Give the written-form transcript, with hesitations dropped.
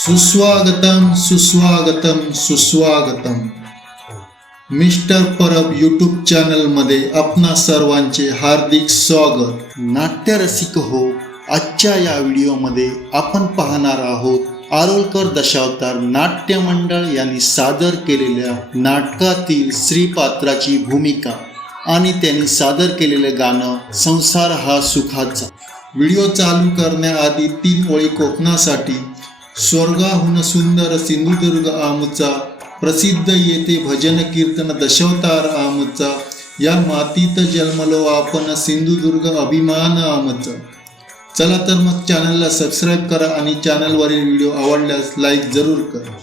सुस्वागतम सुस्वागतम सुस्वागतम. मिस्टर परब यूट्यूब चॅनल मध्ये आपणा सर्वांचे हार्दिक स्वागत. नाट्यरसिक हो, आजच्या या व्हिडिओमध्ये आपण पाहणार आहोत आरोलकर दशावतार नाट्य मंडळ यांनी सादर केलेल्या नाटकातील स्त्री पात्राची भूमिका आणि त्यांनी सादर केलेले गाणं संसार हा सुखाचा. व्हिडिओ चालू करण्याआधी 3 ओळी कोकणासाठी. स्वर्गाहून सुंदर सिंधुदुर्ग आमचा, प्रसिद्ध येथे भजन कीर्तन दशावतार आमचा, या मातीत जन्मलो आपण सिंधुदुर्ग अभिमान आमचा. चला तर मग चॅनलला सबस्क्राईब करा आणि चॅनलवरील व्हिडिओ आवडल्यास लाईक जरूर करा.